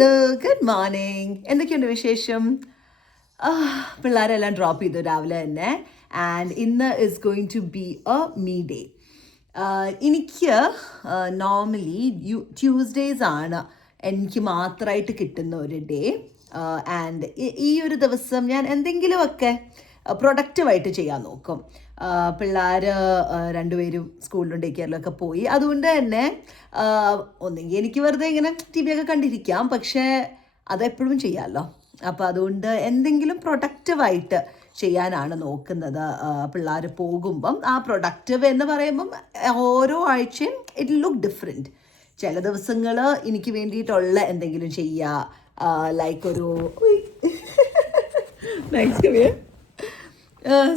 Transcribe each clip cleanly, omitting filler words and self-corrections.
Hello, good morning. എന്തൊക്കെയുണ്ട് വിശേഷം? പിള്ളേരെല്ലാം ഡ്രോപ്പ് ചെയ്തു രാവിലെ തന്നെ. ആൻഡ് ഇന്ന് is going to be a me day. എനിക്ക് നോർമലി ട്യൂസ്ഡേയ്സ് ആണ് എനിക്ക് മാത്രമായിട്ട് കിട്ടുന്ന ഒരു ഡേ. ആൻഡ് ഈ ഒരു ദിവസം ഞാൻ എന്തെങ്കിലുമൊക്കെ പ്രൊഡക്റ്റീവായിട്ട് ചെയ്യാൻ നോക്കും. പിള്ളേർ രണ്ടുപേരും സ്കൂളിലും ഡേ കെയറിലൊക്കെ പോയി. അതുകൊണ്ട് തന്നെ ഒന്നെങ്കിൽ എനിക്ക് വെറുതെ ഇങ്ങനെ ടി വി ഒക്കെ കണ്ടിരിക്കാം, പക്ഷേ അതെപ്പോഴും ചെയ്യാമല്ലോ. അപ്പോൾ അതുകൊണ്ട് എന്തെങ്കിലും പ്രൊഡക്റ്റീവായിട്ട് ചെയ്യാനാണ് നോക്കുന്നത്. പിള്ളേർ പോകുമ്പം ആ പ്രൊഡക്റ്റീവ് എന്ന് പറയുമ്പം ഓരോ ആഴ്ചയും ഇറ്റ് ലുക്ക് ഡിഫറെൻറ്റ്. ചില ദിവസങ്ങൾ എനിക്ക് വേണ്ടിയിട്ടുള്ള എന്തെങ്കിലും ചെയ്യുക, ലൈക്ക് ഒരു നൈസ്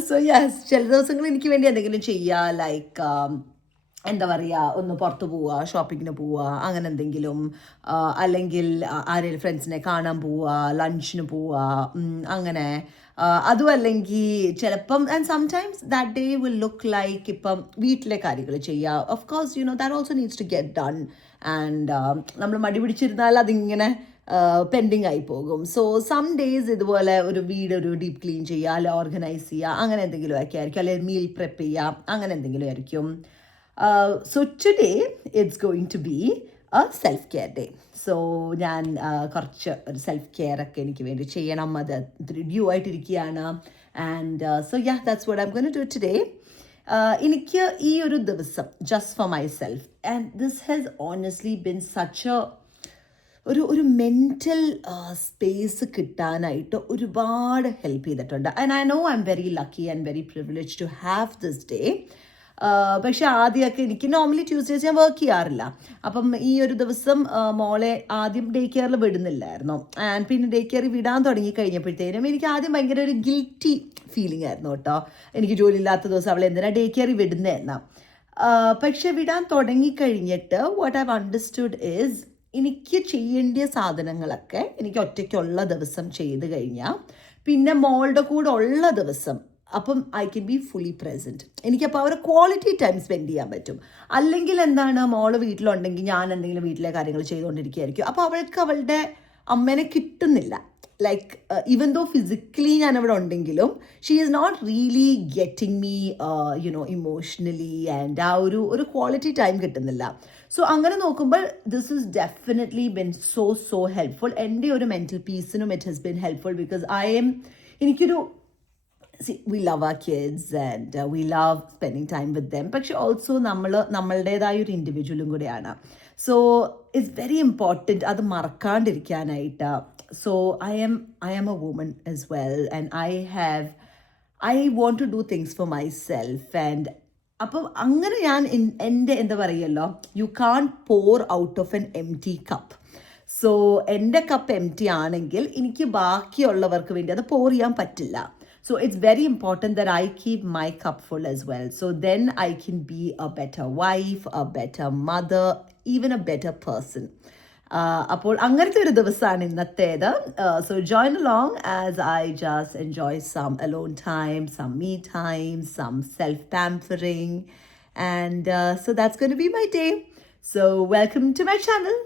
സോ യെസ്, ചില ദിവസങ്ങൾ എനിക്ക് വേണ്ടി എന്തെങ്കിലും ചെയ്യുക, ലൈക്ക് എന്താ പറയുക, ഒന്ന് പുറത്ത് പോവുക, ഷോപ്പിങ്ങിന് പോവുക, അങ്ങനെ എന്തെങ്കിലും. അല്ലെങ്കിൽ ആരെങ്കിലും ഫ്രണ്ട്സിനെ കാണാൻ പോവുക, ലഞ്ചിന് പോവുക, അങ്ങനെ. അതും അല്ലെങ്കിൽ ചിലപ്പം and sometimes that day will look like ഇപ്പം വീട്ടിലെ കാര്യങ്ങൾ ചെയ്യുക. Of course that also needs to get done. And നമ്മൾ മടി പിടിച്ചിരുന്നാൽ അതിങ്ങനെ പെൻഡിങ് ആയി പോകും. സോ സം ഡേയ്സ് ഇതുപോലെ ഒരു വീട് ഒരു ഡീപ്പ് ക്ലീൻ ചെയ്യുക, അല്ലെങ്കിൽ ഓർഗനൈസ് ചെയ്യുക, അങ്ങനെ എന്തെങ്കിലും ഒക്കെ ആയിരിക്കും. അല്ലെങ്കിൽ മീൽ പ്രിപ്പ് ചെയ്യുക, അങ്ങനെ എന്തെങ്കിലും ആയിരിക്കും. So today it's going to be a self care day. So ഞാൻ കുറച്ച് ഒരു സെൽഫ് കെയർ ഒക്കെ എനിക്ക് വേണ്ടി ചെയ്യണം. അത് ഡ്യൂ ആയിട്ടിരിക്കുകയാണ്. And so yeah, that's what I am going to do today. എനിക്ക് ഈ ഒരു ദിവസം just for myself, and this has honestly been such a ഒരു മെൻ്റൽ സ്പേസ് കിട്ടാനായിട്ട് ഒരുപാട് ഹെൽപ്പ് ചെയ്തിട്ടുണ്ട്. And I know I am very lucky and very privilege to have this day. പക്ഷേ ആദ്യമൊക്കെ എനിക്ക് നോർമലി ട്യൂസ്ഡേസ് ഞാൻ വർക്ക് ചെയ്യാറില്ല. അപ്പം ഈ ഒരു ദിവസം മോളെ ആദ്യം ഡേ കെയറിൽ വിടുന്നില്ലായിരുന്നു. ആൻഡ് പിന്നെ ഡേ കെയറിൽ വിടാൻ തുടങ്ങി കഴിഞ്ഞപ്പോഴത്തേനും എനിക്ക് ആദ്യം ഭയങ്കര ഒരു ഗിൽറ്റി ഫീലിംഗ് ആയിരുന്നു കേട്ടോ. എനിക്ക് ജോലി ഇല്ലാത്ത ദിവസം അവളെ എന്തിനാ ഡേ കെയറിൽ വിടുന്നതെന്നാ. പക്ഷെ വിടാൻ തുടങ്ങിക്കഴിഞ്ഞിട്ട് what I have understood is എനിക്ക് ചെയ്യേണ്ട സാധനങ്ങളൊക്കെ എനിക്ക് ഒറ്റയ്ക്കുള്ള ദിവസം ചെയ്ത് കഴിഞ്ഞാൽ പിന്നെ മോളുടെ കൂടെ ഉള്ള ദിവസം അപ്പം I can be fully present. എനിക്കപ്പോൾ അവർ ക്വാളിറ്റി ടൈം സ്പെൻഡ് ചെയ്യാൻ പറ്റും. അല്ലെങ്കിൽ എന്താണ്, മോള് വീട്ടിലുണ്ടെങ്കിൽ ഞാൻ എന്തെങ്കിലും വീട്ടിലെ കാര്യങ്ങൾ ചെയ്തുകൊണ്ടിരിക്കുകയായിരിക്കും. അപ്പോൾ അവൾക്ക് അവളുടെ അമ്മേനെ കിട്ടുന്നില്ല. ലൈക്ക് ഈവൻ ദോ ഫിസിക്കലി ഞാൻ അവിടെ ഉണ്ടെങ്കിലും she is not really getting me emotionally, and ആ ഒരു ക്വാളിറ്റി ടൈം കിട്ടുന്നില്ല. സോ അങ്ങനെ നോക്കുമ്പോൾ this is definitely been so helpful. എൻ്റെ ഒരു മെൻറ്റൽ പീസിനും it has been helpful because എനിക്കൊരു we love our kids and we love spending time with them. പക്ഷെ ഓൾസോ നമ്മളുടേതായ ഒരു ഇൻഡിവിജ്വലും കൂടെയാണ്. സോ ഇറ്റ്സ് വെരി ഇമ്പോർട്ടൻറ്റ് അത് മറക്കാണ്ടിരിക്കാനായിട്ട്. So I am a woman as well and I want to do things for myself. And അപ്പം അങ്ങനെ ഞാൻ എൻ്റെ എന്താ പറയുമല്ലോ, you can't pour out of an empty cup. So എൻ്റെ കപ്പ് എം ടി ആണെങ്കിൽ എനിക്ക് ബാക്കിയുള്ളവർക്ക് വേണ്ടി അത് pour ചെയ്യാൻ പറ്റില്ല. So it's very important that I keep my cup full as well. So then I can be a better wife, a better mother, even a better person. അപ്പോൾ അങ്ങനത്തെ ഒരു ദിവസമാണ് ഇന്നത്തേത്. So join along as I just enjoy some alone time, some me time, some self-pampering. And so that's going to be my day. So welcome to my channel.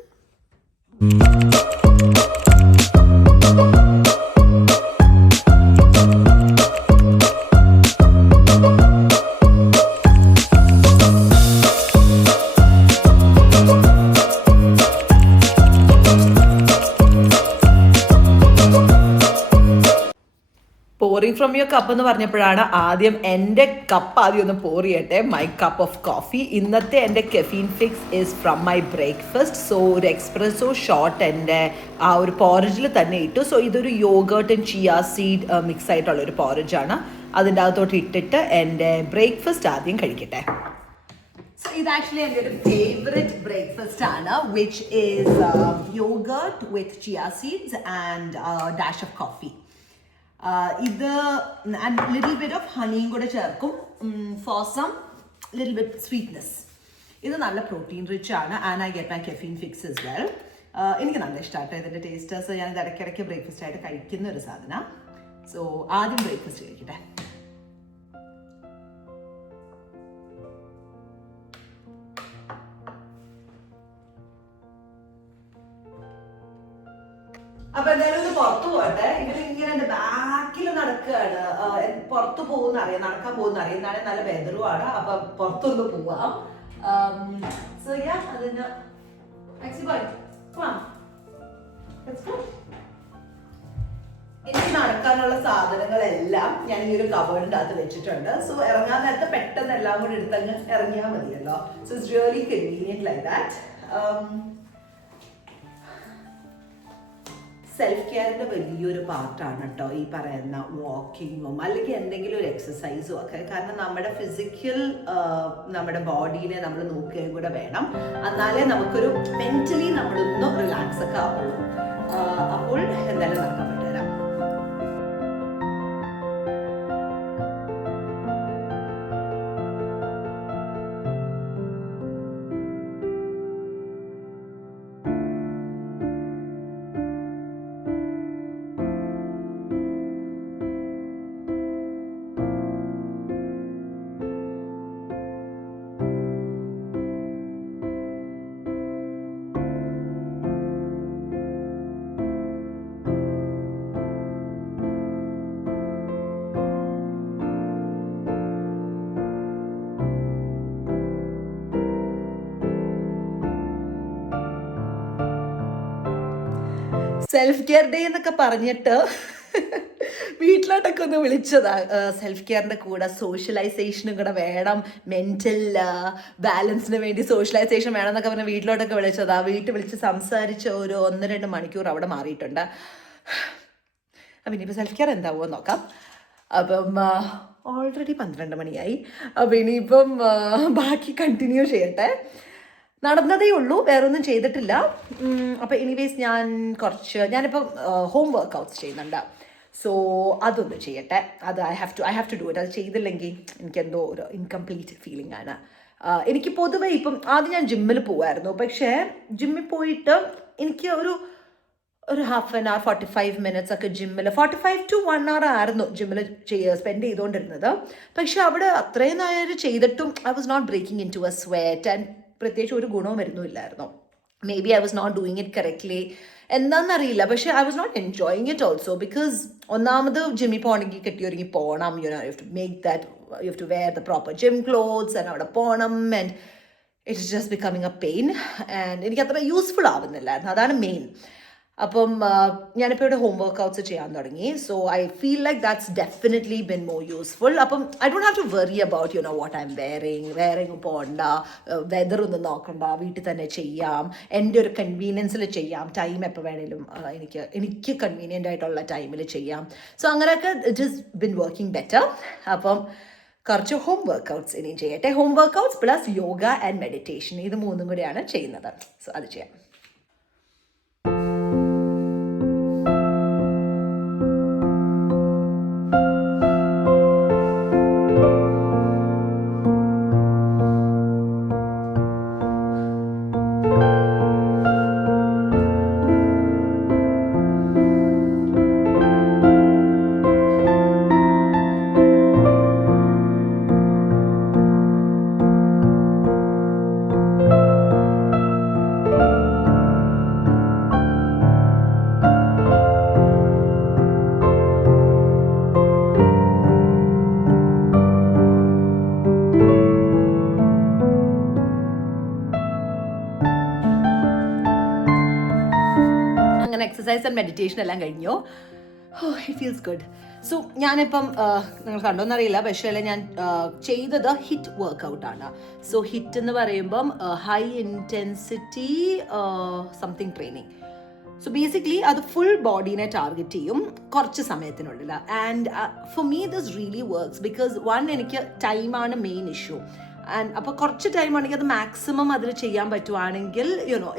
Pouring from your cup എന്ന് പറഞ്ഞപ്പോഴാണ് ആദ്യം എൻ്റെ cup ആദ്യം ഒന്ന് pour ചെയ്യട്ടെ. My cup of coffee. ഇന്നത്തെ എൻ്റെ caffeine fix is from my breakfast. So ഒരു എക്സ്പ്രസോ ഷോട്ട് എൻ്റെ ആ ഒരു പോറേജിൽ തന്നെ ഇട്ടു. സോ ഇതൊരു yoghurt and chia seed mix ആയിട്ടുള്ളൊരു പോറേജാണ്. അതിൻ്റെ അകത്തോട്ട് ഇട്ടിട്ട് എൻ്റെ ബ്രേക്ക്ഫാസ്റ്റ് ആദ്യം കഴിക്കട്ടെ. സോ ഇത് ആക്ച്വലി എൻ്റെ ഒരു ഫേവറേറ്റ് ബ്രേക്ക്ഫാസ്റ്റ് ആണ്, which is yoghurt with chia seeds and dash of coffee. ഇത് ലിറ്റിൽ ബിറ്റ് ഓഫ് ഹണിയും കൂടെ ചേർക്കും for some little bit sweetness. ഇത് നല്ല പ്രോട്ടീൻ റിച്ച് ആണ് and I get my caffeine fix as well. എനിക്ക് നല്ല ഇഷ്ടമാട്ടോ ഇതിൻ്റെ ടേസ്റ്റ്. സോ ഞാൻ ഇത് ഇടയ്ക്കിടയ്ക്ക് ബ്രേക്ക്ഫാസ്റ്റ് ആയിട്ട് കഴിക്കുന്ന ഒരു സാധനം. സോ ആദ്യം ബ്രേക്ക്ഫാസ്റ്റ് കഴിക്കട്ടെ. അപ്പൊ എന്തായാലും ഒന്ന് പുറത്തു പോട്ടെ. ഇവരിങ്ങനെ എന്റെ ബാക്കിൽ നടക്കുകയാണ്. പുറത്തു പോകുന്ന അറിയാം, നടക്കാൻ പോകുന്ന അറിയാം. എന്നാലും നല്ല വെതറുമാണ്. അപ്പൊ പുറത്തൊന്ന് പോവാം. സോ യാ, അതിന് എനിക്ക് നടക്കാനുള്ള സാധനങ്ങളെല്ലാം ഞാൻ ഈ ഒരു കവേർഡിന്റെ അകത്ത് വെച്ചിട്ടുണ്ട്. സോ ഇറങ്ങാൻ നേരത്തെ പെട്ടെന്ന് എല്ലാം കൂടി എടുത്തങ്ങ് ഇറങ്ങിയാൽ മതിയല്ലോ. So it's really convenient like that. Self കെയറിന്റെ വലിയൊരു പാർട്ടാണ് കേട്ടോ ഈ പറയുന്ന വാക്കിങ്ങും അല്ലെങ്കിൽ എന്തെങ്കിലും ഒരു എക്സസൈസും ഒക്കെ. കാരണം നമ്മുടെ ഫിസിക്കൽ നമ്മുടെ ബോഡീനെ നമ്മൾ നോക്കുകയും കൂടെ വേണം. എന്നാലേ നമുക്കൊരു മെന്റലി നമ്മളൊന്ന് റിലാക്സ് ഒക്കെ ആവുള്ളൂ. അപ്പോൾ എന്തായാലും നടക്കാൻ പറ്റും. സെൽഫ് കെയർ ഡേ എന്നൊക്കെ പറഞ്ഞിട്ട് വീട്ടിലോട്ടൊക്കെ ഒന്ന് വിളിച്ചതാ. സെൽഫ് കെയറിൻ്റെ കൂടെ സോഷ്യലൈസേഷനും കൂടെ വേണം, മെൻ്റൽ ബാലൻസിന് വേണ്ടി സോഷ്യലൈസേഷൻ വേണം എന്നൊക്കെ പറഞ്ഞ് വീട്ടിലോട്ടൊക്കെ വിളിച്ചതാ. വീട്ടിൽ വിളിച്ച് സംസാരിച്ച് ഒരു 1-2 മണിക്കൂർ അവിടെ മാറിയിട്ടുണ്ട്. അപ്പം ഇനിയിപ്പോൾ സെൽഫ് കെയർ എന്താവുമോ നോക്കാം. അപ്പം ഓൾറെഡി 12 മണിയായി. അപ്പം ഇനിയിപ്പം ബാക്കി കണ്ടിന്യൂ ചെയ്യട്ടെ. നടന്നതേ ഉള്ളൂ, വേറൊന്നും ചെയ്തിട്ടില്ല. അപ്പോൾ എനിവേസ് ഞാനിപ്പം ഹോം വർക്കൗട്ട്സ് ചെയ്യുന്നുണ്ട്. സോ അതൊന്ന് ചെയ്യട്ടെ. അത് I have to do it. അത് ചെയ്തില്ലെങ്കിൽ എനിക്കെന്തോ ഒരു ഇൻകംപ്ലീറ്റ് ഫീലിംഗ് ആണ്. എനിക്ക് പൊതുവേ ഇപ്പം ആദ്യം ഞാൻ ജിമ്മിൽ പോകുമായിരുന്നു. പക്ഷേ ജിമ്മിൽ പോയിട്ട് എനിക്ക് ഒരു 1/2 hour 45 minutes ഒക്കെ ജിമ്മിൽ 45 to 1 hour ആയിരുന്നു ജിമ്മിൽ സ്പെൻഡ് ചെയ്തുകൊണ്ടിരുന്നത്. പക്ഷെ അവിടെ അത്രയും നേരം ചെയ്തിട്ടും I was not breaking into a sweat and പ്രത്യേകിച്ച് ഒരു ഗുണവും വരുന്നില്ലായിരുന്നു. Maybe I was not doing it correctly, എന്താണെന്നറിയില്ല. പക്ഷേ I was not enjoying it also. Because ഒന്നാമത് ജിമ്മിൽ പോകണമെങ്കിൽ കെട്ടിയൊരുങ്ങി പോകണം. You have to make that, you have to wear the proper gym clothes and അവിടെ പോകണം. And it's just becoming a pain. And എനിക്ക് അത്ര യൂസ്ഫുൾ ആവുന്നില്ലായിരുന്നു. അതാണ് മെയിൻ. അപ്പം ഞാനിപ്പോൾ ഇവിടെ ഹോം വർക്കൗട്ട്സ് ചെയ്യാൻ തുടങ്ങി. So I feel like that's definitely been more useful. അപ്പം I don't have to worry about what I am wearing പോകണ്ട, വെതർ ഒന്നും നോക്കണ്ട, വീട്ടിൽ തന്നെ ചെയ്യാം, എൻ്റെ ഒരു കൺവീനിയൻസിൽ ചെയ്യാം, ടൈം എപ്പോൾ വേണേലും എനിക്ക് കൺവീനിയൻ്റ് ആയിട്ടുള്ള ടൈമിൽ ചെയ്യാം. സോ അങ്ങനെയൊക്കെ it is bin working better. അപ്പം കുറച്ച് ഹോം വർക്കൗട്ട്സ് ഇനിയും ചെയ്യട്ടെ. Home workouts plus yoga and meditation, ഇത് 3 കൂടിയാണ് ചെയ്യുന്നത്. സോ അത് ചെയ്യാം. എക്സസൈസ് ആൻഡ് മെഡിറ്റേഷൻ എല്ലാം കഴിഞ്ഞു. It feels good. സോ ഞാനിപ്പം നിങ്ങൾ കണ്ടോന്നറിയില്ല, പക്ഷേ ഞാൻ ചെയ്തത് ഹിറ്റ് വർക്കൗട്ടാണ്. സോ ഹിറ്റ് എന്ന് പറയുമ്പം high intensity something training. So basically അത് ഫുൾ ബോഡീനെ ടാർഗറ്റ് ചെയ്യും കുറച്ച് സമയത്തിനുള്ളിൽ. And for me this really works because എനിക്ക് ടൈമാണ് മെയിൻ ഇഷ്യൂ. ആൻഡ് അപ്പോൾ കുറച്ച് ടൈമാണെങ്കിൽ അത് മാക്സിമം അതിൽ ചെയ്യാൻ പറ്റുവാണെങ്കിൽ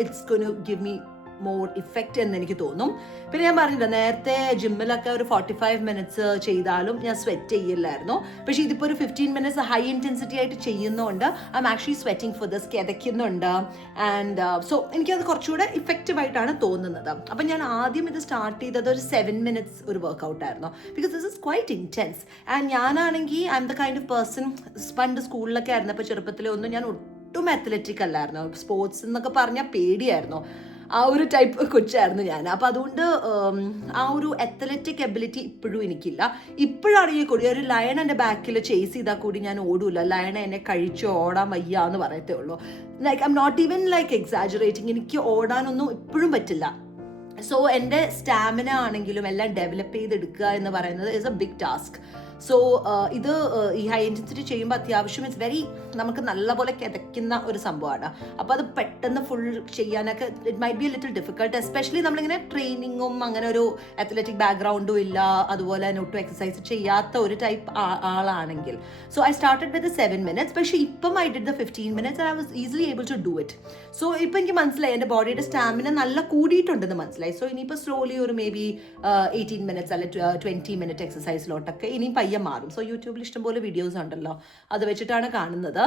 it's going to give me more effect എന്ന് എനിക്ക് തോന്നും. പിന്നെ ഞാൻ പറഞ്ഞില്ല, നേരത്തെ ജിമ്മിലൊക്കെ ഒരു 45 minutes ചെയ്താലും ഞാൻ സ്വെറ്റ് ചെയ്യില്ലായിരുന്നു. പക്ഷേ ഇതിപ്പോൾ ഒരു 15 minutes ഹൈ ഇൻറ്റൻസിറ്റി ആയിട്ട് ചെയ്യുന്നതുകൊണ്ട് I am actually sweating for this, കിതയ്ക്കുന്നുണ്ട്. ആൻഡ് സോ എനിക്കത് കുറച്ചുകൂടെ ഇഫക്റ്റീവായിട്ടാണ് തോന്നുന്നത്. അപ്പം ഞാൻ ആദ്യം ഇത് സ്റ്റാർട്ട് ചെയ്തത് ഒരു 7 minutes ഒരു വർക്കൗട്ടായിരുന്നു. Because this is quite intense. And ഞാനാണെങ്കിൽ I am the kind of person, പണ്ട് സ്കൂളിലൊക്കെ ആയിരുന്നപ്പോൾ ചെറുപ്പത്തിലെ ഒന്നും ഞാൻ ഒട്ടും അത്ലറ്റിക് അല്ലായിരുന്നു. സ്പോർട്സ് എന്നൊക്കെ പറഞ്ഞാൽ പേടിയായിരുന്നു. ആ ഒരു ടൈപ്പ് കൊച്ചായിരുന്നു ഞാൻ. അപ്പോൾ അതുകൊണ്ട് ആ ഒരു അത്ലറ്റിക് എബിലിറ്റി ഇപ്പോഴും എനിക്കില്ല. ഇപ്പോഴാണെങ്കിൽ കൂടി ഒരു ലയൺ എൻ്റെ ബാക്കിൽ ചേസ് ചെയ്താൽ കൂടി ഞാൻ ഓടൂല. ലയൺ എന്നെ കഴിച്ച് ഓടാൻ വയ്യ എന്ന് പറയത്തേ ഉള്ളൂ. Like I'm not even like exaggerating. എനിക്ക് ഓടാനൊന്നും ഇപ്പോഴും പറ്റില്ല. സോ എൻ്റെ സ്റ്റാമിന ആണെങ്കിലും എല്ലാം ഡെവലപ്പ് ചെയ്തെടുക്കുക എന്ന് പറയുന്നത് is a big task. So ഇത് ഈ ഹൈ ഇൻറ്റൻസിറ്റി ചെയ്യുമ്പോൾ അത്യാവശ്യം ഇറ്റ്സ് വെരി നമുക്ക് നല്ലപോലെ കിതയ്ക്കുന്ന ഒരു സംഭവമാണ്. അപ്പോൾ അത് പെട്ടെന്ന് ഫുൾ ചെയ്യാനൊക്കെ it might be A little difficult, especially നമ്മളിങ്ങനെ ട്രെയിനിങ്ങും അങ്ങനെ ഒരു അത്ലറ്റിക് ബാക്ക്ഗ്രൗണ്ടും ഇല്ല, അതുപോലെ തന്നെ ഒട്ടും എക്സസൈസ് ചെയ്യാത്ത ഒരു ടൈപ്പ് ആളാണെങ്കിൽ. So I started with 7 minutes. പക്ഷേ ഇപ്പം I did the 15 minutes and I was easily able to do it. So ഇപ്പം എനിക്ക് മനസ്സിലായി എൻ്റെ ബോഡിയുടെ സ്റ്റാമിന നല്ല കൂടിയിട്ടുണ്ടെന്ന് മനസ്സിലായി. സോ ഇനിയിപ്പോൾ സ്ലോലി ഒരു മേ ബി 18 minutes അല്ലെ 20 minute എക്സസൈസിലോട്ടൊക്കെ ഇനിയും പയ്യെ മാറും. സോ യൂട്യൂബിൽ ഇഷ്ടംപോലെ വീഡിയോസ് ഉണ്ടല്ലോ, അത് വെച്ചിട്ടാണ് കാണുന്നത്.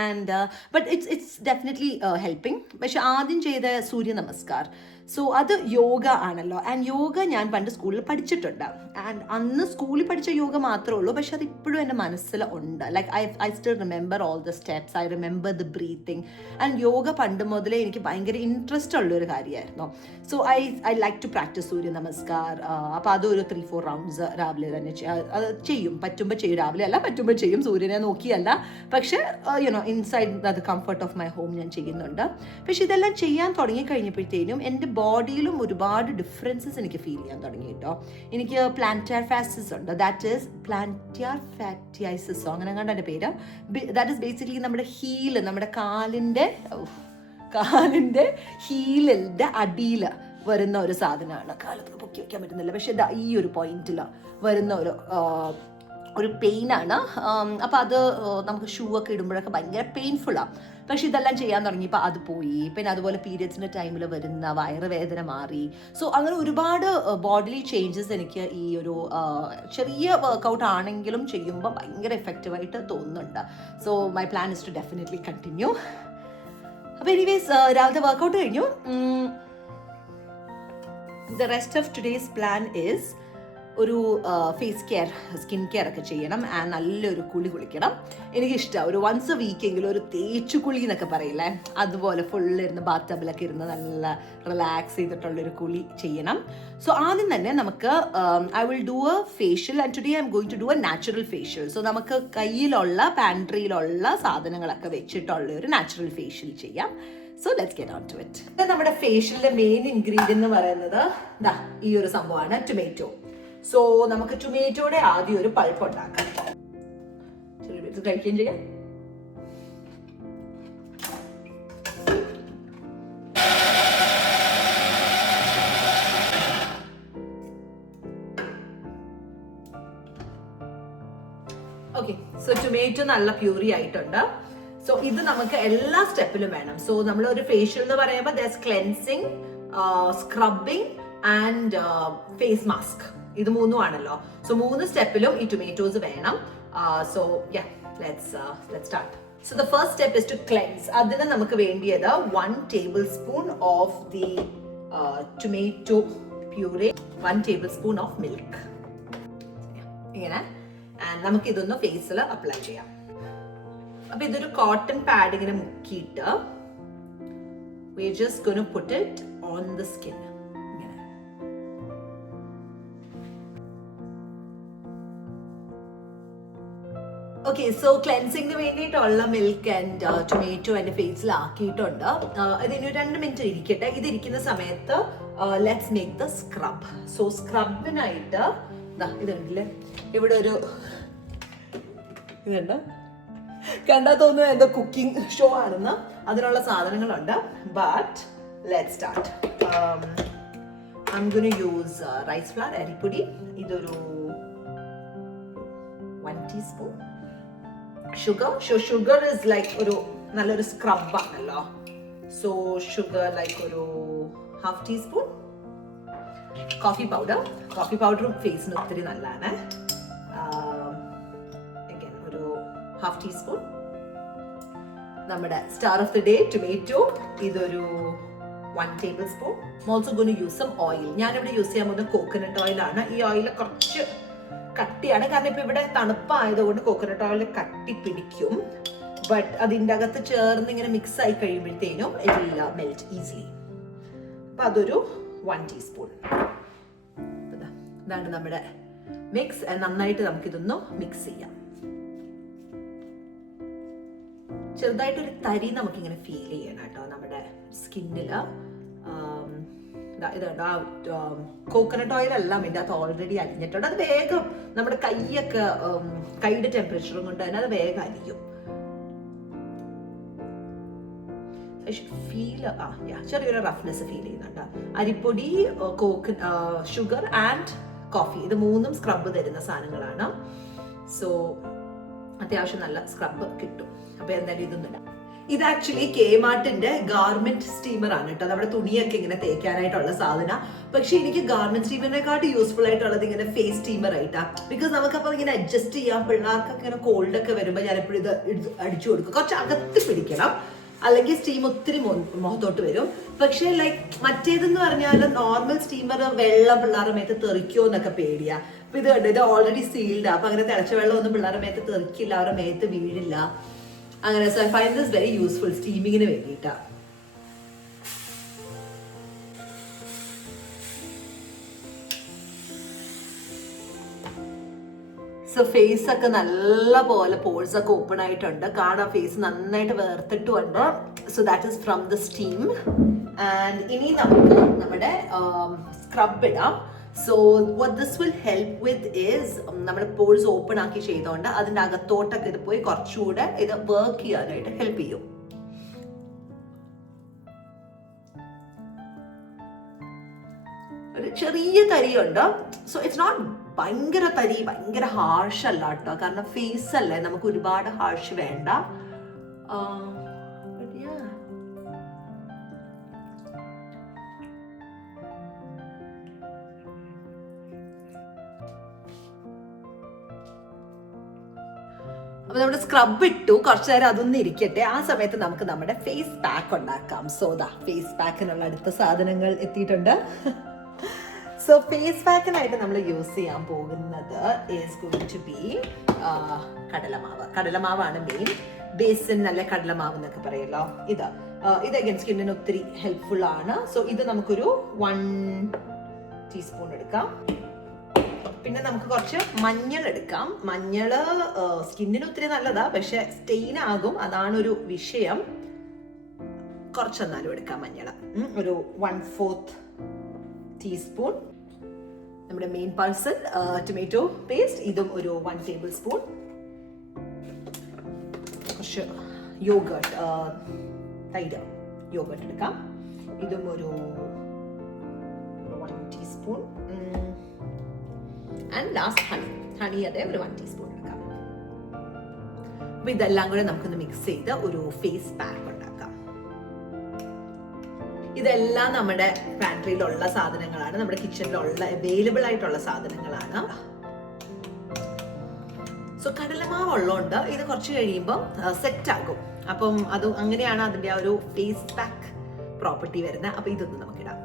And but it's definitely helping. പക്ഷെ ആദ്യം ചെയ്ത സൂര്യ നമസ്കാർ, സോ അത് യോഗ ആണല്ലോ. ആൻഡ് യോഗ ഞാൻ പണ്ട് സ്കൂളിൽ പഠിച്ചിട്ടുണ്ട്. ആൻഡ് അന്ന് സ്കൂളിൽ പഠിച്ച യോഗ മാത്രമേ ഉള്ളൂ, പക്ഷെ അത് ഇപ്പോഴും എൻ്റെ മനസ്സിൽ ഉണ്ട്. Like I still remember all the steps, I remember the breathing. And yoga പണ്ട് മുതലേ എനിക്ക് ഭയങ്കര ഇൻട്രസ്റ്റ് ഉള്ളൊരു കാര്യമായിരുന്നു. So I like to practise Surya Namaskar. അപ്പോൾ അതൊരു 3-4 റൗണ്ട്സ് രാവിലെ തന്നെ അത് ചെയ്യും. പറ്റുമ്പോൾ ചെയ്യും, രാവിലെ അല്ല പറ്റുമ്പോൾ ചെയ്യും, സൂര്യനെ നോക്കിയല്ല. പക്ഷേ you know inside the comfort of my home ഞാൻ ചെയ്യുന്നുണ്ട്. പക്ഷെ ഇതെല്ലാം ചെയ്യാൻ തുടങ്ങിക്കഴിഞ്ഞപ്പോഴത്തേനും എൻ്റെ ബോഡിയിലും ഒരുപാട് ഡിഫറൻസസ് എനിക്ക് ഫീൽ ചെയ്യാൻ തുടങ്ങി കേട്ടോ. എനിക്ക് പ്ലാന്റാർ ഫാസിസ് ഉണ്ട്, ദാറ്റ് ഈസ് പ്ലാന്റാർ ഫാറ്റിഐസിസോ അങ്ങനെ കണ്ട എൻ്റെ പേര്. ദാറ്റ് ഈസ് ബേസിക്കലി നമ്മുടെ ഹീല്, നമ്മുടെ കാലിൻ്റെ ഹീലിൻ്റെ അടിയിൽ വരുന്ന ഒരു സാധനമാണ്. കാലത്ത് പൊക്കി വയ്ക്കാൻ പറ്റുന്നില്ല, പക്ഷെ ഈ ഒരു പോയിന്റിൽ വരുന്ന ഒരു പെയിനാണ്. അപ്പോൾ അത് നമുക്ക് ഷൂ ഒക്കെ ഇടുമ്പോഴൊക്കെ ഭയങ്കര പെയിൻഫുള്ളാണ്. പക്ഷെ ഇതെല്ലാം ചെയ്യാൻ തുടങ്ങിയപ്പോൾ അത് പോയി. പിന്നെ അതുപോലെ പീരിയഡ്സിൻ്റെ ടൈമിൽ വരുന്ന വയറുവേദന മാറി. സോ അങ്ങനെ ഒരുപാട് ബോഡിലി ചേഞ്ചസ് എനിക്ക് ഈ ഒരു ചെറിയ വർക്കൗട്ട് ആണെങ്കിലും ചെയ്യുമ്പോൾ ഭയങ്കര എഫക്റ്റീവായിട്ട് തോന്നുന്നുണ്ട്. So my plan is to definitely continue. അപ്പോൾ എനിവേസ് രാവിലത്തെ വർക്കൗട്ട് കഴിഞ്ഞു. The rest of today's plan is ഒരു ഫേസ് കെയർ, സ്കിൻ കെയർ ഒക്കെ ചെയ്യണം. ആൻഡ് നല്ലൊരു കുളിക്കണം. എനിക്കിഷ്ടമാണ് ഒരു വൺസ് എ വീക്കെങ്കിലും ഒരു തേച്ചു കുളി എന്നൊക്കെ പറയില്ലേ, അതുപോലെ ഫുള്ളിരുന്ന് ബാത്ത് ടബിലൊക്കെ ഇരുന്ന് നല്ല റിലാക്സ് ചെയ്തിട്ടുള്ളൊരു കുളി ചെയ്യണം. സോ ആദ്യം തന്നെ നമുക്ക് I will do a facial. And today I'm going to do a natural facial. So നമുക്ക് കയ്യിലുള്ള പാൻട്രിയിലുള്ള സാധനങ്ങളൊക്കെ വെച്ചിട്ടുള്ള ഒരു നാച്ചുറൽ ഫേഷ്യൽ ചെയ്യാം. So let's get on to it. നമ്മുടെ ഫേഷ്യലിന്റെ മെയിൻ ഇൻഗ്രീഡിയന്റ് എന്ന് പറയുന്നത് ഈ ഒരു സംഭവമാണ്, ടൊമാറ്റോ. സോ നമുക്ക് ടൊമാറ്റോയുടെ ആദ്യം ഒരു പൾപ്പ് ഉണ്ടാക്കാം. കഴിക്കുകയും ചെയ്യാം. ഓക്കെ, സോ ടൊമാറ്റോ നല്ല പ്യൂരി ആയിട്ടുണ്ട്. സോ ഇത് നമുക്ക് എല്ലാ സ്റ്റെപ്പിലും വേണം. സോ നമ്മൾ ഒരു ഫേഷ്യൽ എന്ന് പറയുമ്പോൾ there is cleansing, scrubbing and face mask. ഇത് മൂന്നും ആണല്ലോ. സോ 3 സ്റ്റെപ്പിലും ഈ ടൊമാറ്റോസ് വേണം. So let's start. So the first സ്റ്റെപ്പ് ഇസ് ടു ക്ലെൻസ്. അതിന് നമുക്ക് വേണ്ടിയത് 1 tablespoon of the tomato puree, 1 tablespoon of milk. ഇങ്ങനെ നമുക്ക് ഇതൊന്ന് ഫേസിൽ അപ്ലൈ ചെയ്യാം. അപ്പൊ ഇതൊരു കോട്ടൺ പാഡ് ഇങ്ങനെ മുക്കിയിട്ട് we are just going to put it on the skin. Okay, so ക്ലെൻസിങ്ങിന് വേണ്ടിയിട്ടുള്ള മിൽക്ക് ആൻഡ് ടൊമാറ്റോ എൻ്റെ ഫേസിൽ ആക്കിയിട്ടുണ്ട്. ഇതിന് 2 മിനിറ്റ് ഇരിക്കട്ടെ. ഇത് ഇരിക്കുന്ന സമയത്ത് let's make the scrub. So സ്ക്രബിനായിട്ട് ഇതുണ്ടല്ലേ, ഇവിടെ ഒരു ഇതുണ്ട്, കണ്ടാ തോന്നുന്നു എന്തോ കുക്കിംഗ് ഷോ ആണെന്ന്. അതിനുള്ള സാധനങ്ങളുണ്ട്. But let's start. I'm going to use rice flour, അരിപ്പൊടി. ഇതൊരു 1 teaspoon. ഷുഗർ ഇസ് ലൈക്ക് ഒരു നല്ലൊരു സ്ക്രബ് ആണല്ലോ. സോ ഷുഗർ ലൈക്ക് ഒരു 1/2 teaspoon. കോഫി പൗഡറും ഫേസിന് ഒത്തിരി നല്ലതാണ്. ഒരു 1/2 teaspoon. നമ്മുടെ star of the day tomato, ഇതൊരു 1 tablespoon. I'm also going to use some oil. ഞാനിവിടെ യൂസ് ചെയ്യാൻ പോകുന്നത് കോക്കനട്ട് ഓയിലാണ്. ഈ ഓയിൽ കുറച്ച് കട്ടിയാണ്, കാരണം ഇപ്പൊ ഇവിടെ തണുപ്പായതുകൊണ്ട് കോക്കനട്ട് ഓയിൽ കട്ടി പിടിക്കും. ബട്ട് അതിൻ്റെ അകത്ത് ചേർന്ന് ഇങ്ങനെ മിക്സ് ആയി കഴിയുമ്പോഴത്തേനും ഇറ്റ് വിൽ മെൽറ്റ് ഈസിലി. അപ്പം അതൊരു 1 ടീസ്പൂൺ. ഇതാണ് നമ്മുടെ മിക്സ്. നന്നായിട്ട് നമുക്കിതൊന്ന് മിക്സ് ചെയ്യാം. ചെറുതായിട്ടൊരു തരി നമുക്കിങ്ങനെ ഫീൽ ചെയ്യണം കേട്ടോ നമ്മുടെ സ്കിന്നിൽ. ഇതുണ്ട് ആ കോക്കനട്ട് ഓയിൽ എല്ലാം ഇതിൻ്റെ അകത്ത് ഓൾറെഡി അലിഞ്ഞിട്ടുണ്ട്. അത് വേഗം നമ്മുടെ കൈയൊക്കെ കൈയുടെ ടെമ്പറേച്ചറും കൊണ്ട് തന്നെ അത് വേഗം അലിയും. ചെറിയൊരു റഫ്നെസ് ഫീൽ ചെയ്യുന്നുണ്ട്. അരിപ്പൊടി, ഷുഗർ ആൻഡ് കോഫി, ഇത് മൂന്നും സ്ക്രബ് തരുന്ന സാധനങ്ങളാണ്. സോ അത്യാവശ്യം നല്ല സ്ക്രബ് കിട്ടും. അപ്പൊ എന്തായാലും ഇതൊന്നുമില്ല. ഇത് ആക്ച്വലി കെ-മാർട്ടിന്റെ ഗാർമെന്റ് സ്റ്റീമർ ആണ് കേട്ടോ. നമ്മുടെ തുണിയൊക്കെ ഇങ്ങനെ തേക്കാനായിട്ടുള്ള സാധനം. പക്ഷെ എനിക്ക് ഗാർമെന്റ് സ്റ്റീമറിനെക്കാട്ടി യൂസ്ഫുൾ ആയിട്ടുള്ളത് ഇങ്ങനെ ഫേസ് സ്റ്റീമർ ആയിട്ടാ. ബിക്കോസ് നമുക്കപ്പോൾ ഇങ്ങനെ അഡ്ജസ്റ്റ് ചെയ്യാം. പിള്ളേർക്കൊക്കെ ഇങ്ങനെ കോൾഡ് ഒക്കെ വരുമ്പോൾ ഞാൻ എപ്പോഴും ഇത് അടിച്ചു കൊടുക്കും. കുറച്ച് അകത്ത് പിടിക്കണം, അല്ലെങ്കിൽ സ്റ്റീം ഒത്തിരി മുഖത്തോട്ട് വരും. പക്ഷേ ലൈക്ക് മറ്റേതെന്ന് പറഞ്ഞാൽ നോർമൽ സ്റ്റീമർ വെള്ളം പിള്ളേരുടെ മേത്ത് തെറിക്കോ എന്നൊക്കെ പേടിയാ. അപ്പൊ ഇത് കണ്ടു, ഇത് ഓൾറെഡി സീൽഡ്. അപ്പൊ അങ്ങനെ തിളച്ച വെള്ളം ഒന്നും പിള്ളേരുടെ മേത്ത് തെറിക്കില്ല, അവരുടെ മേത്ത് വീഴില്ല. അങ്ങനെ so I find this very useful സ്റ്റീമിങ്ങിന് വേണ്ടിയിട്ടാ. സോ ഫേസ് ഒക്കെ നല്ല പോലെ പോഴ്സ് ഒക്കെ ഓപ്പൺ ആയിട്ടുണ്ട്. കാണാം ഫേസ് നന്നായിട്ട് വേർത്തിട്ടുമുണ്ട്. So that is from the steam. And ഇനി നമുക്ക് നമ്മുടെ സ്ക്രബ് ഇടാം. So what this will help with is നമ്മുടെ പോഴ്സ് ഓപ്പൺ ആക്കി ചെയ്തുകൊണ്ട് അതിൻ്റെ അകത്തോട്ടൊക്കെ ഇത് പോയി കുറച്ചുകൂടെ ഇത് വർക്ക് ചെയ്യാനായിട്ട് ഹെൽപ്പ് ചെയ്യും. ഒരു ചെറിയ തരിയുണ്ട്. സോ ഇറ്റ്സ് നോട്ട് ഭയങ്കര തരി, ഭയങ്കര ഹാർഷ് അല്ല കേട്ടോ. കാരണം ഫേസ് അല്ലേ, നമുക്ക് ഒരുപാട് ഹാർഷ് വേണ്ട. അപ്പൊ നമ്മുടെ സ്ക്രബ് ഇട്ടു, കുറച്ചു നേരം അതൊന്നും ഇരിക്കട്ടെ. ആ സമയത്ത് നമുക്ക് നമ്മുടെ ഫേസ് പാക്ക് ഉണ്ടാക്കാം. സോദാ ഫേസ് പാക്കിനുള്ള അടുത്ത സാധനങ്ങൾ എത്തിയിട്ടുണ്ട്. സോ ഫേസ് പാക്കിനായിട്ട് നമ്മൾ യൂസ് ചെയ്യാൻ പോകുന്നത് ഈസ് ഗോയിങ് ടു ബി കടലമാവ്. കടലമാവാണ് മെയിൻ. ബേസിൻ അല്ലെ കടലമാവ് എന്നൊക്കെ പറയല്ലോ. ഇത് അഗൈൻ സ്കിന്നിന് ഒത്തിരി ഹെൽപ്ഫുൾ ആണ്. സോ ഇത് നമുക്കൊരു 1 ടീസ്പൂൺ എടുക്കാം. പിന്നെ നമുക്ക് കുറച്ച് മഞ്ഞൾ എടുക്കാം. മഞ്ഞൾ സ്കിന്നിന് ഒത്തിരി നല്ലതാ, പക്ഷെ സ്റ്റെയിൻ ആകും, അതാണ് ഒരു വിഷയം. കുറച്ചെന്നാലും എടുക്കാം മഞ്ഞൾ. ഒരു 1/4 ടീസ്പൂൺ. നമ്മുടെ മെയിൻ പൾസൺ ടൊമാറ്റോ പേസ്റ്റ്, ഇതും ഒരു 1 ടേബിൾ സ്പൂൺ. കുറച്ച് യോഗർട്ട്, തൈര് യോഗർട്ട് എടുക്കാം. ഇതും ഒരു 1 ടീസ്പൂൺ. ആൻഡ് ലാസ്റ്റ് ഹണി അതെ ഒരു 1 ടീസ്പൂൺ എടുക്കാം. അപ്പൊ ഇതെല്ലാം കൂടെ നമുക്കൊന്ന് മിക്സ് ചെയ്ത് ഒരു ഫേസ് പാക്ക് ഉണ്ടാക്കാം. ഇതെല്ലാം നമ്മുടെ പാൻട്രിയിലുള്ള സാധനങ്ങളാണ്, നമ്മുടെ കിച്ചണിലുള്ള അവൈലബിൾ ആയിട്ടുള്ള സാധനങ്ങളാണ്. സോ കടലമാവ് ഉള്ളതുകൊണ്ട് ഇത് കുറച്ച് കഴിയുമ്പോൾ സെറ്റ് ആകും. അപ്പം അത് അങ്ങനെയാണ് അതിന്റെ ആ ഒരു ഫേസ് പാക്ക് പ്രോപ്പർട്ടി വരുന്നത്. അപ്പൊ ഇതൊന്ന് നമുക്കിടാം.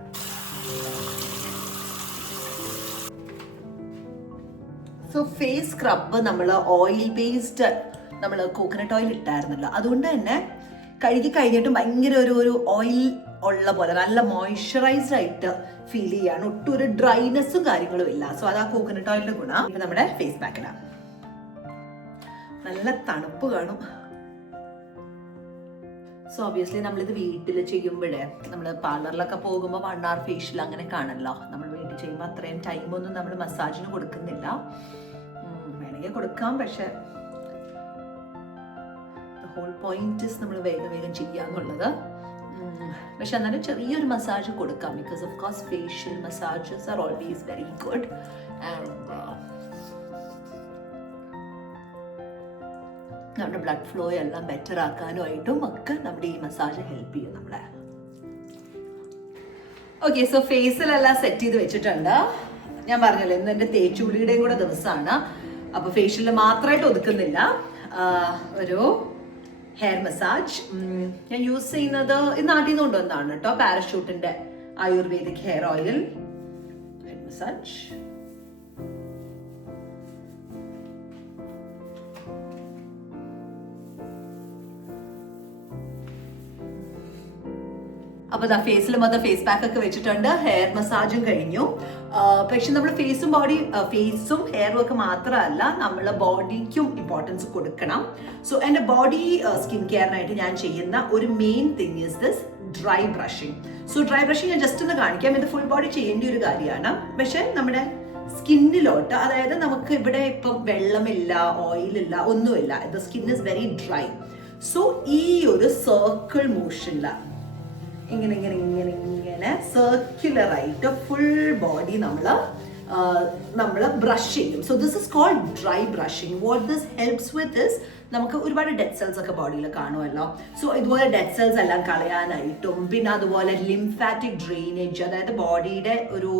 സോ ഫേസ് സ്ക്രബ് നമ്മൾ ഓയിൽ ബേസ്ഡ്, നമ്മൾ കോക്കനട്ട് ഓയിൽ ഇട്ടായിരുന്നല്ലോ, അതുകൊണ്ട് തന്നെ കഴുകി കഴിഞ്ഞിട്ടും ഭയങ്കര ഒരു ഓയിൽ ഉള്ള പോലെ നല്ല മോയ്സ്ചറൈസ്ഡ് ആയിട്ട് ഫീൽ ചെയ്യാണ്. ഒട്ടും ഒരു ഡ്രൈനെസ്സും കാര്യങ്ങളും ഇല്ല. സോ അത് ആ കോക്കനട്ട് ഓയിലിന്റെ ഗുണം. ഇപ്പൊ നമ്മുടെ ഫേസ് പാക്ക് ഇടാം. നല്ല തണുപ്പ് കാണും. സോ ഒബ്വിയസ്ലി നമ്മളിത് വീട്ടിൽ ചെയ്യുമ്പോഴേ, നമ്മൾ പാർലറിലൊക്കെ പോകുമ്പോൾ 1 hour ഫേഷ്യൽ അങ്ങനെ കാണല്ലോ. നമ്മൾ വീട്ടിൽ ചെയ്യുമ്പോൾ അത്രയും ടൈമൊന്നും നമ്മൾ മസാജിന് കൊടുക്കുന്നില്ല. വേണമെങ്കിൽ കൊടുക്കാം, പക്ഷെ ഹോൾ പോയിന്റ് നമ്മൾ വേഗം ചെയ്യാന്നുള്ളത്. പക്ഷെ എന്നാലും ചെറിയൊരു മസാജ് കൊടുക്കാം. Because of course facial massages are always very good. നമ്മുടെ ബ്ലഡ് ഫ്ലോ എല്ലാം ബെറ്റർ ആക്കാനുമായിട്ടും ഒക്കെ നമ്മുടെ ഈ മസാജ് ഹെൽപ്പ് ചെയ്യും നമ്മളെ. ഓക്കെ, സോ ഫേസിലെല്ലാം സെറ്റ് ചെയ്ത് വെച്ചിട്ടുണ്ട്. ഞാൻ പറഞ്ഞല്ലോ ഇന്ന് എൻ്റെ തേച്ചുകുളിയുടെയും കൂടെ ദിവസമാണ്. അപ്പോൾ ഫേഷ്യലിൽ മാത്രമായിട്ട് ഒതുക്കുന്നില്ല. ഒരു ഹെയർ മസാജ് ഞാൻ യൂസ് ചെയ്യുന്നത് ഇത് നാട്ടിൽ നിന്ന് കൊണ്ടുവന്നതാണ് കേട്ടോ. പാരഷൂട്ടിന്റെ ayurvedic hair oil hair massage. അപ്പോൾ ദാ ഫേസിൽ മൊത്തം ഫേസ് പാക്ക് ഒക്കെ വെച്ചിട്ടുണ്ട്, ഹെയർ മസാജും കഴിഞ്ഞു. പക്ഷെ നമ്മൾ ഫേസും ഹെയറും ഒക്കെ മാത്രമല്ല, നമ്മൾ ബോഡിക്കും ഇമ്പോർട്ടൻസ് കൊടുക്കണം. സോ എൻ്റെ ബോഡി സ്കിൻ കെയറിനായിട്ട് ഞാൻ ചെയ്യുന്ന ഒരു main thing is this dry brushing. So dry brushing ഞാൻ ജസ്റ്റ് ഒന്ന് കാണിക്കാം. ഇത് ഫുൾ ബോഡി ചെയ്യേണ്ട ഒരു കാര്യമാണ്. പക്ഷെ നമ്മുടെ സ്കിന്നിലോട്ട്, അതായത് നമുക്ക് ഇവിടെ ഇപ്പം വെള്ളമില്ല, ഓയിലില്ല, ഒന്നുമില്ല, the skin is very dry. So ഈ ഒരു സർക്കിൾ മോഷനിൽ ഇങ്ങനെ ഇങ്ങനെ ഇങ്ങനെ ഇങ്ങനെ സർക്യുലർ ആയിട്ട് ഫുൾ ബോഡി നമ്മൾ ബ്രഷ് ചെയ്യും. So this is cold dry brushing. What this helps with is, നമുക്ക് ഒരുപാട് ഡെഡ് സെൽസ് ഒക്കെ ബോഡിയിൽ കാണുമല്ലോ. സോ ഇതുപോലെ ഡെഡ് സെൽസ് എല്ലാം കളയാനായിട്ടും, പിന്നെ അതുപോലെ ലിംഫാറ്റിക് ഡ്രെയിനേജ്, അതായത് ബോഡിയുടെ ഒരു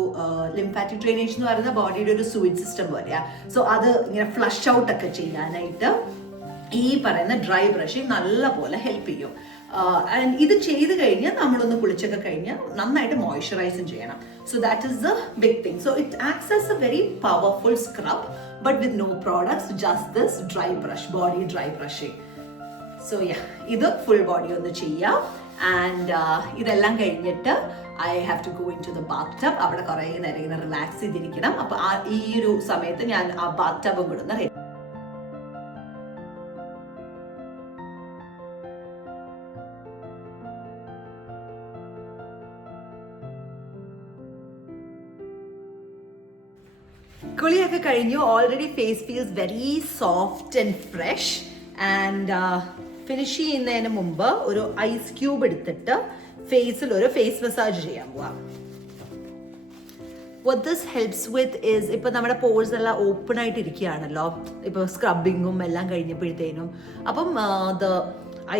ലിംഫാറ്റിക് ഡ്രെയിനേജ് എന്ന് പറയുന്നത് ബോഡിയുടെ ഒരു സൂയിറ്റ് സിസ്റ്റം പോലെയാ. സോ അത് ഇങ്ങനെ ഫ്ലഷ് ഔട്ട് ഒക്കെ ചെയ്യാനായിട്ട് ഈ പറയുന്ന ഡ്രൈ ബ്രഷിങ് നല്ല പോലെ ഹെൽപ്പ് ചെയ്യും. ആൻഡ് ഇത് ചെയ്ത് കഴിഞ്ഞാൽ നമ്മളൊന്ന് കുളിച്ചൊക്കെ കഴിഞ്ഞാൽ നന്നായിട്ട് മോയ്സ്ചറൈസും ചെയ്യണം. So that is the big thing. So it acts as a very powerful scrub, but with no products, just this dry brush, body dry brushing. So ഇത് ഫുൾ ബോഡി ഒന്ന് ചെയ്യാം. ആൻഡ് ഇതെല്ലാം കഴിഞ്ഞിട്ട് I have to go in to the bath tub. അവിടെ കുറേ നേരം ഇങ്ങനെ relax ചെയ്തിരിക്കണം. അപ്പോൾ ഈ ഒരു സമയത്ത് ഞാൻ ആ ബാത്ത് ടബും കൂടെ ഒന്ന് കുളിയൊക്കെ കഴിഞ്ഞു. Already face feels very soft and fresh. And finish ചെയ്യുന്നതിന് മുമ്പ് ഒരു ഐസ് ക്യൂബ് എടുത്തിട്ട് ഫേസിൽ ഒരു ഫേസ് മസാജ് ചെയ്യാൻ പോവാം. what this helps with is, ഇപ്പം നമ്മുടെ പോഴ്സ് എല്ലാം ഓപ്പൺ ആയിട്ട് ഇരിക്കുകയാണല്ലോ, ഇപ്പോൾ സ്ക്രബിങ്ങും എല്ലാം കഴിഞ്ഞപ്പോഴത്തേനും. അപ്പം the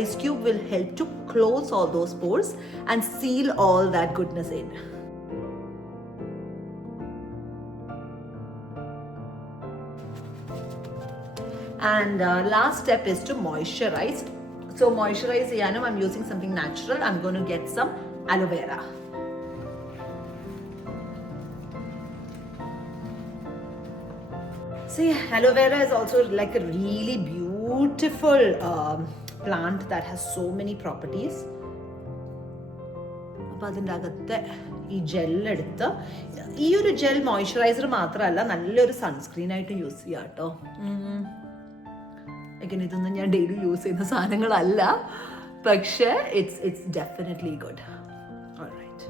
ice cube will help to close all those pores and seal all that goodness in. And last step is to moisturize. So moisturize ചെയ്യാനും I'm using something natural. I'm going to get some aloe vera. See, aloe vera is also like a really beautiful plant that has so many properties. അപ്പോൾ അതിൻ്റെ അകത്ത് ഈ ജെല്ലെടുത്ത്, ഈ ഒരു gel moisturiser മാത്രമല്ല നല്ലൊരു സൺസ്ക്രീനായിട്ട് use ചെയ്യാം കേട്ടോ. ഇതൊന്നും ഞാൻ ഡെയിലി യൂസ് ചെയ്യുന്ന സാധനങ്ങളല്ല, പക്ഷേ it's definitely good. Alright,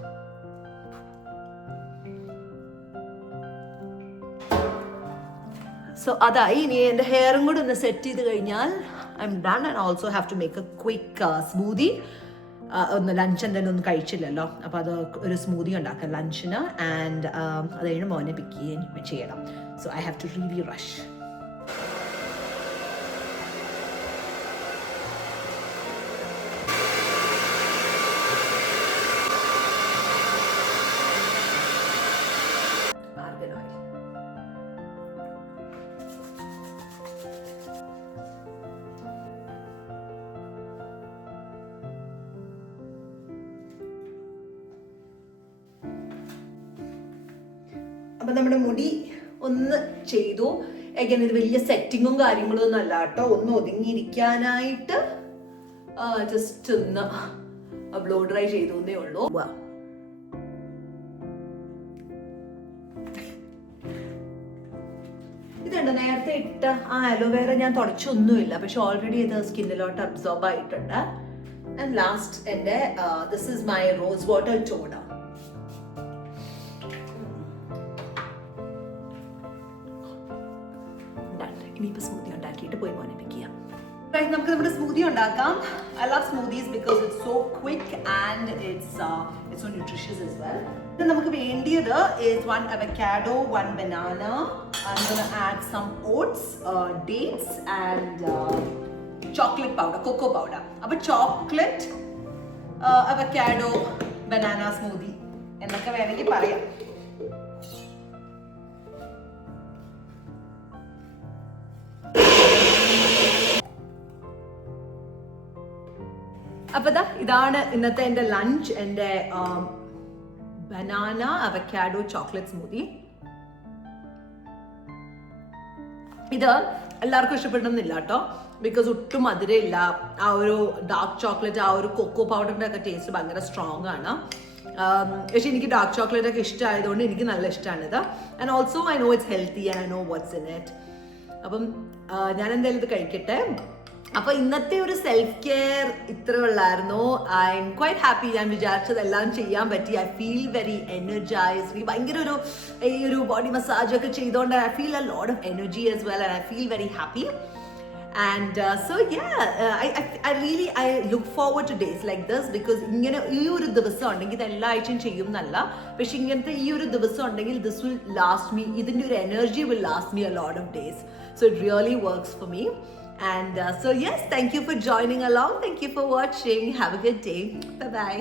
so അതായി. ഇനി എൻ്റെ ഹെയറും കൂടെ ഒന്ന് സെറ്റ് ചെയ്ത് കഴിഞ്ഞാൽ I'm done. And also have to make a quick smoothie. ഒന്ന് ലഞ്ച് എന്തായാലും ഒന്നും കഴിച്ചില്ലല്ലോ, അപ്പോൾ അത് ഒരു സ്മൂതി ഉണ്ടാക്കാം ലഞ്ചിന്. ആൻഡ് അത് കഴിഞ്ഞ് മോനെ പിക്ക് ചെയ്യണം. So I have to really rush. അപ്പം നമ്മുടെ മുടി ഒന്ന് ചെയ്തു. എങ്ങനെ ഇത് വലിയ സെറ്റിങ്ങും കാര്യങ്ങളും ഒന്നും അല്ല കേട്ടോ, ഒന്ന് ഒതുങ്ങിയിരിക്കാനായിട്ട് ജസ്റ്റ് ഒന്ന് ബ്ലോ ഡ്രൈ ചെയ്തേ ഉള്ളൂ. ഇതുണ്ട് നേരത്തെ ഇട്ട ആ അലോവേറ ഞാൻ തുടച്ചൊന്നുമില്ല, പക്ഷെ ഓൾറെഡി ഇത് സ്കിന്നിലോട്ട് അബ്സോർബ് ആയിട്ടുണ്ട്. ആൻഡ് ലാസ്റ്റ് എൻ്റെ this is my rose water toner. ഇനിയിപ്പോൾ സ്മൂത്തി ഉണ്ടാക്കിയിട്ട് പോയി മോനെ പിക്ക് ചെയ്യാം. നമുക്ക് നമ്മുടെ സ്മൂത്തി ഉണ്ടാക്കാം. I love smoothies because it's so quick and it's so nutritious as well. Then നമുക്ക് വേണ്ടിയത് is 1 avocado, 1 banana. I'm going to add some oats, dates and chocolate powder, cocoa powder. അപ്പോൾ chocolate, avocado, banana smoothie എന്നൊക്കെ വേണമെങ്കിൽ പറയാം. അപ്പോൾ ഇതാണ് ഇന്നത്തെ എൻ്റെ ലഞ്ച്. എൻ്റെ ബനാന അവക്കാഡോ ചോക്ലേറ്റ് സ്മൂത്തി. ഇത് എല്ലാവർക്കും ഇഷ്ടപ്പെടണമെന്നില്ല കേട്ടോ. ബിക്കോസ് ഒട്ടും മധുരമില്ല. ആ ഒരു ഡാർക്ക് ചോക്ലേറ്റ്, ആ ഒരു കൊക്കോ പൗഡറിൻ്റെ ഒക്കെ ടേസ്റ്റ് ഭയങ്കര സ്ട്രോങ് ആണ്. പക്ഷെ എനിക്ക് ഡാർക്ക് ചോക്ലേറ്റ് ഒക്കെ ഇഷ്ടമായതുകൊണ്ട് എനിക്ക് നല്ല ഇഷ്ടമാണിത്. And also I know it's healthy and I know what's in it. അപ്പം ഞാൻ എന്തായാലും ഇത് കഴിക്കട്ടെ. അപ്പൊ ഇന്നത്തെ ഒരു സെൽഫ് കെയർ ഇത്രേ ഉള്ളായിരുന്നു. I M quite happy. ഞാൻ വിചാരിച്ചതെല്ലാം ചെയ്യാൻ പറ്റി. I feel very energised. ഭയങ്കര ഈ ഒരു ബോഡി മസാജ് ഒക്കെ ചെയ്തുകൊണ്ട് I feel a lot of energy as well and I feel very happy. And so yeah, I really look forward to days like this because ഇങ്ങനെ ഈ ഒരു ദിവസം ഉണ്ടെങ്കിൽ ഇത് എല്ലാ ആഴ്ചയും ചെയ്യും എന്നല്ല, പക്ഷെ ഇങ്ങനത്തെ ഈ ഒരു ദിവസം ഉണ്ടെങ്കിൽ this will last me, ഇതിൻ്റെ ഒരു energy will last me a lot of days. So it really works for me. And so yes, thank you for joining along. Thank you for watching. Have a good day. Bye bye.